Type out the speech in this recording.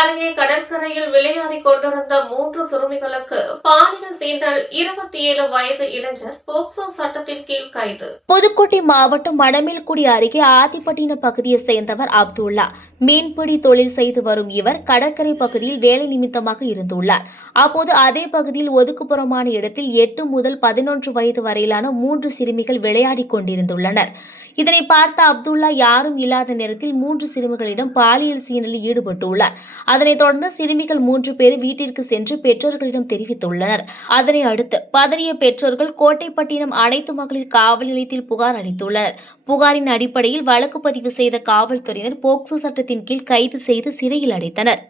அருகே கடற்கரையில் விளையாடிக் கொண்டிருந்த மூன்று சிறுமிகளுக்கு பாலியல் சீண்டல் இருபத்தி ஏழு வயது இளைஞர் போக்சோ சட்டத்தின் கீழ் கைது. புதுக்கோட்டை மாவட்டம் மடமேல்குடி அருகே ஆதிப்பட்டின பகுதியை சேர்ந்தவர் அப்துல்லா. மீன்பிடி தொழில் செய்து வரும் இவர் கடற்கரை பகுதியில் வேலை நிமித்தமாக இருந்துள்ளார். அப்போது அதே பகுதியில் ஒதுக்குப்புறமான இடத்தில் எட்டு முதல் பதினொன்று வயது வரையிலான மூன்று சிறுமிகள் விளையாடி கொண்டிருந்துள்ளனர். இதனை பார்த்த அப்துல்லா யாரும் இல்லாத நேரத்தில் மூன்று சிறுமிகளிடம் பாலியல் சீனலில் ஈடுபட்டுள்ளார். அதனைத் தொடர்ந்து சிறுமிகள் மூன்று பேர் வீட்டிற்கு சென்று பெற்றோர்களிடம் தெரிவித்துள்ளனர். அதனை அடுத்து பதறிய பெற்றோர்கள் கோட்டைப்பட்டினம் அனைத்து மகளிர் காவல் நிலையத்தில் புகார் அளித்துள்ளனர். புகாரின் அடிப்படையில் வழக்கு பதிவு செய்த காவல்துறையினர் போக்சோ சட்டத்தின் கீழ் கைது செய்து சிறையில் அடைத்தனர்.